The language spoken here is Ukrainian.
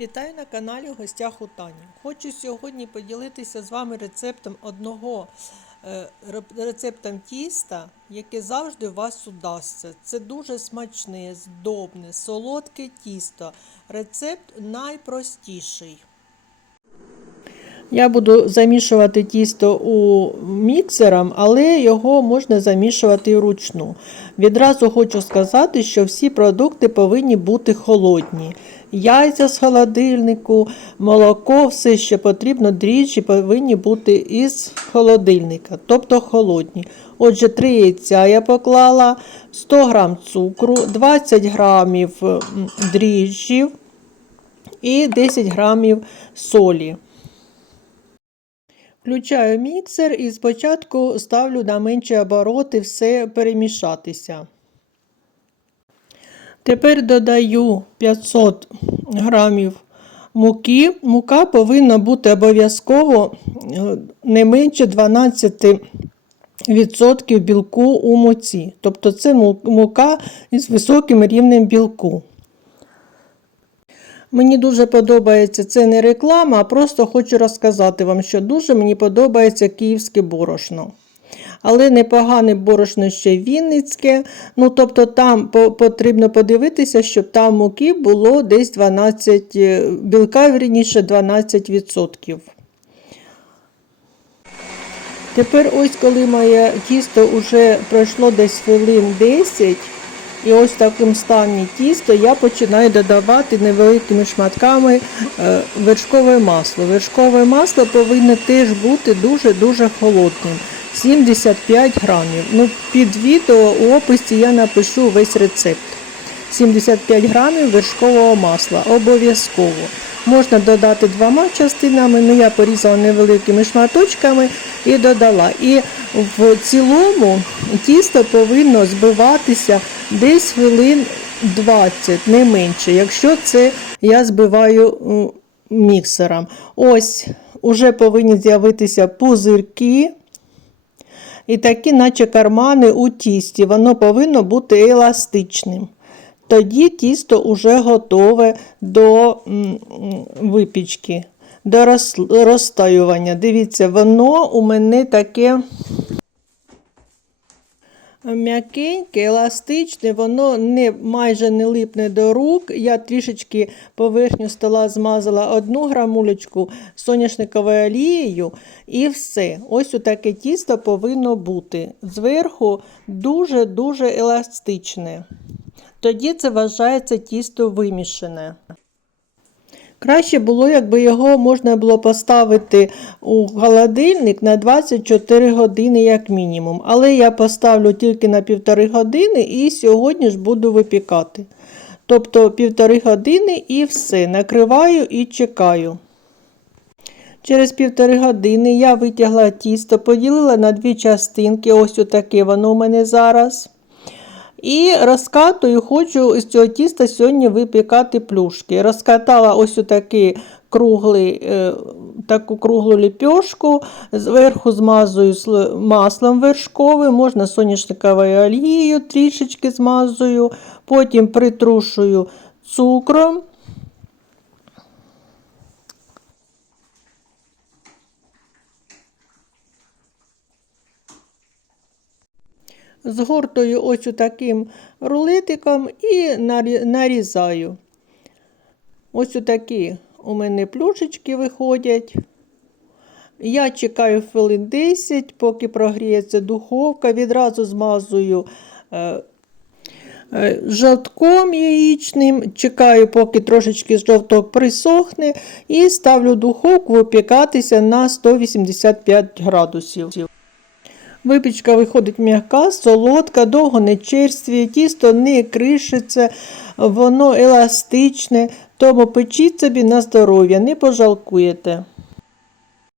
Вітаю на каналі в гостях у Тані. Хочу сьогодні поділитися з вами рецептом одного е, рецептом тіста, яке завжди у вас удасться. Це дуже смачне, здобне, солодке тісто. Рецепт найпростіший. Я буду замішувати тісто у міксером, але його можна замішувати вручну. Відразу хочу сказати, що всі продукти повинні бути холодні. Яйця з холодильнику, молоко, все, що потрібно, дріжджі повинні бути із холодильника, тобто холодні. Отже, 3 яйця я поклала, 100 г цукру, 20 г дріжджів і 10 г солі. Включаю міксер і спочатку ставлю на менші обороти все перемішатися. Тепер додаю 500 грамів муки. Мука повинна бути обов'язково е, не менше 12% білку у муці. Тобто це мука із високим рівнем білку. Мені дуже подобається це не реклама, а просто хочу розказати вам, що дуже мені подобається київське борошно. Але непогане борошно ще Вінницьке. Ну, тобто там по- потрібно подивитися, щоб там муки було десь 12, е, білка, вірніше, 12%. Тепер ось коли моє тісто вже пройшло десь хвилин 10, і ось в такому стані тісто я починаю додавати невеликими шматками е, вершкове масло. Вершкове масло повинно теж бути дуже-дуже холодним. 75 грамів. Ну, під відео у описі я напишу весь рецепт. 75 грамів вершкового масла. Обов'язково. Можна додати двома частинами, ну я порізала невеликими шматочками і додала. І в цілому тісто повинно збиватися десь хвилин 20, не менше, якщо це я збиваю міксером. Ось, уже повинні з'явитися пузирки. І такі, наче кармани у тісті, воно повинно бути еластичним. Тоді тісто вже готове до випічки, до розтаювання. Дивіться, воно у мене таке м'якеньке, еластичне, воно не, майже не липне до рук. Я трішечки поверхню стола змазала одну грамулечку соняшниковою олією і все. Ось таке тісто повинно бути. Зверху дуже-дуже еластичне. Тоді це вважається тісто вимішане. Краще було, якби його можна було поставити у холодильник на 24 години, як мінімум. Але я поставлю тільки на півтори години і сьогодні ж буду випікати. Тобто півтори години і все. Накриваю і чекаю. Через півтори години я витягла тісто, поділила на дві частинки. Ось отаке воно у мене зараз. І розкатую, хочу з цього тіста сьогодні випікати плюшки. Розкатала ось такий круглий, е, таку круглу ліпьошку, зверху змазую сл- маслом вершковим, можна соняшниковою олією трішечки змазую, потім притрушую цукром. Згортую ось таким рулетиком і нарізаю. Ось такі у мене плюшечки виходять. Я чекаю хвилин 10, поки прогріється духовка. Відразу змазую е, е, жовтком яєчним. Чекаю, поки трошечки жовток присохне, і ставлю духовку випікатися на 185 градусів. Випічка виходить м'яка, солодка, довго не черствіє, тісто не кришиться, воно еластичне, тому печіть собі на здоров'я, не пожалкуєте.